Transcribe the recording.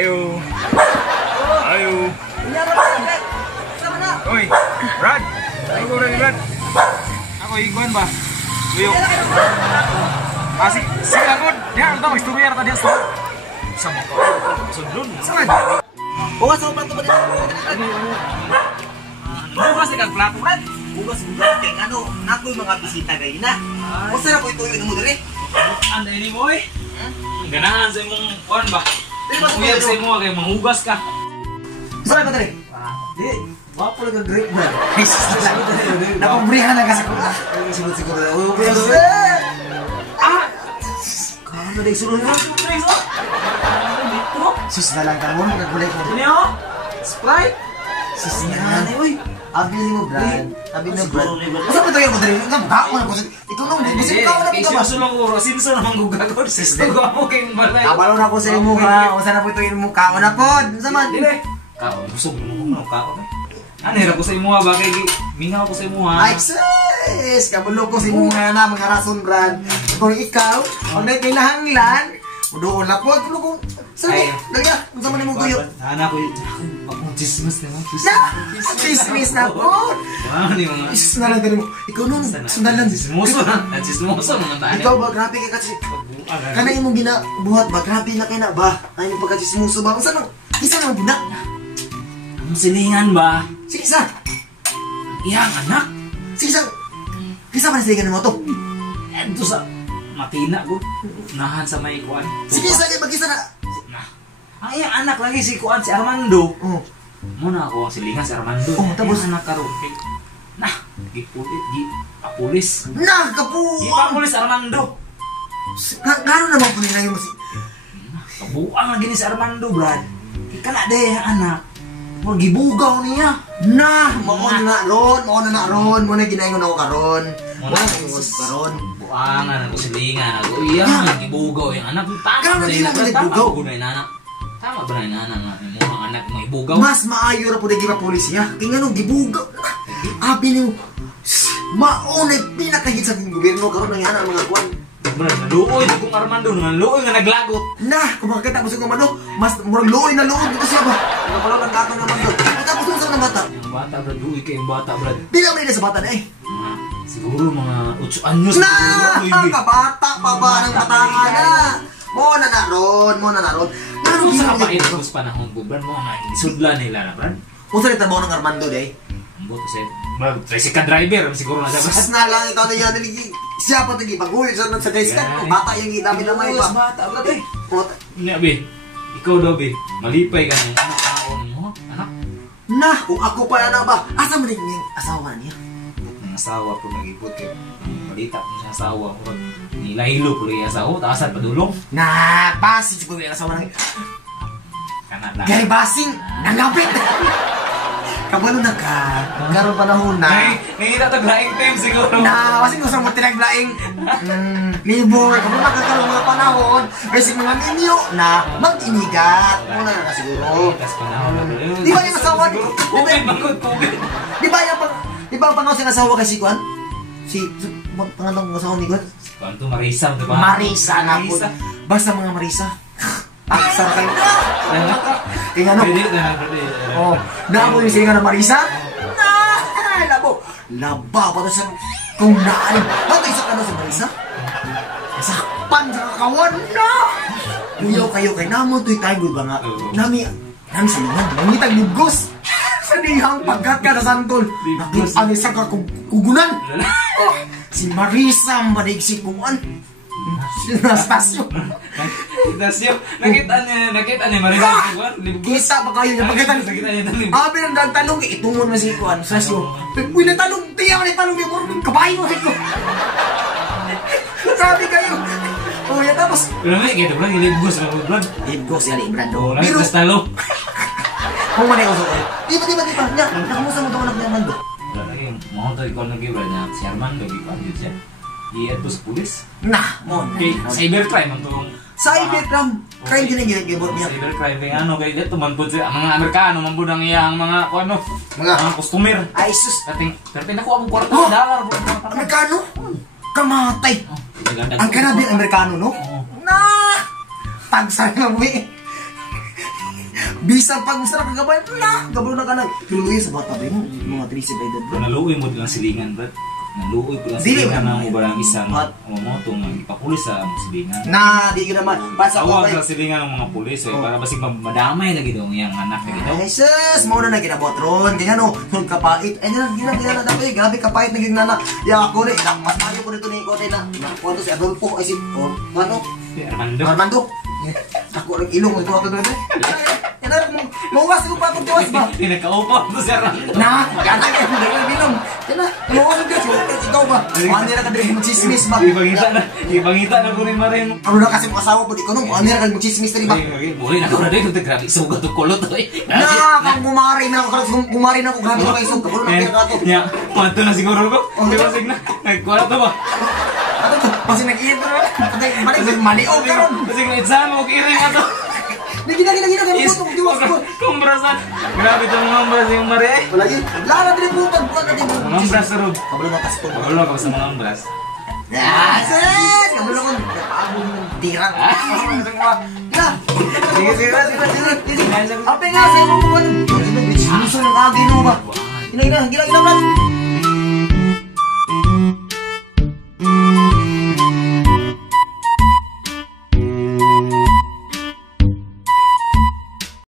Ayo. Ayo. Oi, Brad. Ayo Brad. Ako iguan ba? Uyok. Asik, ako. Dia tahu istorya tadi so. Sama ko. Sudlun. Sama. Bukas mo plato ba dito? Bukas ikan plato, Brad. Bukas kay ano, nakoy mga bisita gay na. O sara ko ituyo mo dire. Anda ini boy. Ganahan sa imong kuan ba? Uyab sa imo kay manghugas ka. Sara ko dire. Di, wapo lang great ba. Napabrihan na kasi ko. Siguro. Kano day sulod na? Sus na lang ka mo, nagkulay ko. Ini oh. Sprite. Sus na lang, uy. Abili mo, Brad. Abili mo, Brad. Masa pa tayo mo dali? Ako na ko. Ito nung, busip ka ako na Kasi pagkabas. sulong ko, sinso naman gugagod. Sisto mo kayong balay. Abalo na ko sa imo ha. Usa na po ito yung mukha ko na po. Unsa man? Dili. Kao, busog mo kao. Ano hirap ko sa imo ba kay mingaw ko sa imo ha. Ay, sis! Kabulo ko si mga na, mga rason, Brad. Kung ikaw, ang may kinahanglan, doon na po, tulo ko. Sabi, dagya, kung saan mo na mong tuyo. Anak ko, chismis na mo. Chismis na po. Ano yung mga... Isus na lang, mo. Ikaw nun, sundalan. Chismoso na. Chismoso naman tayo. Ikaw ba, grabe ka kasi. Kana imong ginabuhat ba, grabe na kayo na ba? Ay, yung pagka-chismoso ba? Kung saan isa nang bunak? Ang silingan ba? Sige, isa. Iyang anak. Sige, isa. Kisa pa na silingan mo to. Ito sa matina ko. Nahan sa may kuan. Sige, isa kayo, mag-isa na. Ang iyang anak lagi si kuan, si Armando. Oh. Muna ako ang silingan si Armando. Oh, tapos? Iyang anak karon. Nah, papulis. Nah, kapuan! Ipapulis Armando. Gano'n naman po nila yung musik. Kabuang lagi ni si Armando, Brad. Ikala de ang anak. Mo gibugaw niya. Nah, mo na ron, mo na ginaingon ako karon. Mo na Mo karon. buangan ako silingan ako. Iya, gibugaw yung anak. Grabe, di lang gibugaw. Tama ba na anak? Tama ba na anak nga mo ang anak mo ibugaw? Mas maayo ra po di giba polisiya. Kay ngano gibugaw. Abi ni maunay pinakahit sa gobyerno karon ng ana mga kwan. Brad, naluoy kung Armando nga luoy nga naglagot. Nah, kung makakita mo sa kumano, mas murag luoy na luoy dito siya ba. Nakapalo lang kato naman do. Tapos mo sa ng bata. Yung bata, Brad, luoy kay yung bata, Brad. Di na may sa bata na eh. Siguro mga 8 anyos. Nah, kabata pa ba ng bataan na. Mo na ron. Naro Ano sa ginawa kapain niya. sa panahon ko, Brad, mo nga isudla nila na, Brad. Kung saan trabaho ng Armando day? Buto siya. Brad, tricycle driver, siguro na siya, Brad. Sus na lang ikaw na yan. Siya pa tagi pag-uwi sa tricycle. Bata yung dami na may pa. Bata, Brad, eh. Puta. Nga, be. Ikaw daw, be. Malipay ka ng anak-aon mo, anak. Nah, kung ako pa na ba? Asa mo din yung asawa niya? Ang asawa po nag-ibot kay balita po siya asawa ko. Nilahilo po rin asawa, taasan padulong. Nah, basing siguro yung asawa ng... Kanala. Gary basing, nangapit! Kabalo na ka. Karoon panahon na. Nangita taglaing time siguro. Na, kasi gusto mo tinaglaing libur. Kung makakaroon mga panahon, basic mga ninyo na mag-inigat. Muna na siguro. Tas panahon na po. Di ba yung asawa? Covid, bagod, Covid. Di ba yung panahon siyang asawa kay si Kwan? Pangatong asawa ni Kwan? Kanto Marisa, di ba? Marisa na po. Basta mga Marisa. Sarap kayo. Kaya ano? Pwede na, pwede. Oh, nabo yung singa ng Marisa? Labo. Laba pa sa kung naan. Ba't isa ka na si Marisa? Sakpan sa kakawan na! Uyaw kayo kay namo to'y tayo ba nga? Nami silingan. Nangitag bugos. Sa dihang pagkat ka na santol. Nakita ang isang kugunan. Si Marisa ang managsikuan. Stasyo. Nakita niya Marisa. Kita pa kayo niya pagkita. Abi nang nagtanong itungon na si Kuan. Stasyo. Uy, natanong. Tiyaw na tanong niya. Kabayo na ito. Sabi kayo. Oh, yan tapos. Pero may kita pala, ilibgos na Brad. Ibgos yan, Ibrando. Pero mas talo. Kung man ako sa Di ba? Nya, nakamusta mo ito anak ni Armando? Mau tayo ikaw nag-iba niya. Si Armando, di ba? Yun siya. Di-add sa pulis. Nah, mo. Okay, cybercrime ang itong... Cybercrime. Crime din ang ginagibot niya. Cybercrime kaya ano, kaya dito manpod siya. Ang mga Amerikano, manpod ang iyang mga, ano, Mga customer. Ay, sus. Pero pinakuha mong kwarto ng dollar. Amerikano? Kamatay. Ang grabe ang Amerikano, no? Oo. Nah! Tagsa na mo eh. Bisang pag gusto na kagabay, wala. Kabalo na ka na. Tuluy sa bata ba mo? Mga 3 by edad bro. Naluoy mo lang silingan, Brad. Naluoy ko lang Dili, silingan Brad. ng iba ng isang mamotong ipapulis sa silingan. Na, di ko naman. Basta ko Tawag sa silingan ng mga pulis para basig madamay lagi daw yung anak na gito. Jesus, mauna na ginabot ron. Ganyan o, kung kapait. Ay, gina dapat eh. Grabe kapait na ginana. Ya, ako rin. Mas mayo ko nito ni Kote na. Kuwanto si Adolfo. Ay, si, ano? Armando. Armando. Ako rin ilong. Ito ako doon. Yan na, mawas ko pa itong tiwas ba? Pinagkaupa ko si Armando. Na, gana ka. Hindi ko bilong. Yan na, mawas ko tiwas. Ikaw ba? Ano na ka din chismis ba? Ibangita na ko rin marin. Ano na kasi makasawa po di ko nung. Ano na ka chismis na ba? Muli na ko na din. Grabe, sugat o kulot. Na, kang gumari na ako. Gumari na ako. Grabe ko kayo. Kabalo na kaya ka to. Ya, manto na siguro ko. Di ba signa? Nagkuha to ba? Ano to? Kasi nag-iit na rin. Balik, maliog ka ron. Kasi kung exam mo, kiring nga to. Gina, butong, diwas ko. Kumbrasan. Grabe itong mga umbras yung mari eh. Wala yun. Lara din butong, bukan na din butong. Mga umbras sa rob. Kabalo na kasi to. Magulo ka ba sa mga umbras? Yes! Kabalo ko. Napaabong ng tirang. Na! Sige. Ape nga sa imong buwan. Ano, bitch? Ano sa nang agin mo ba? Ina, gila, Brad.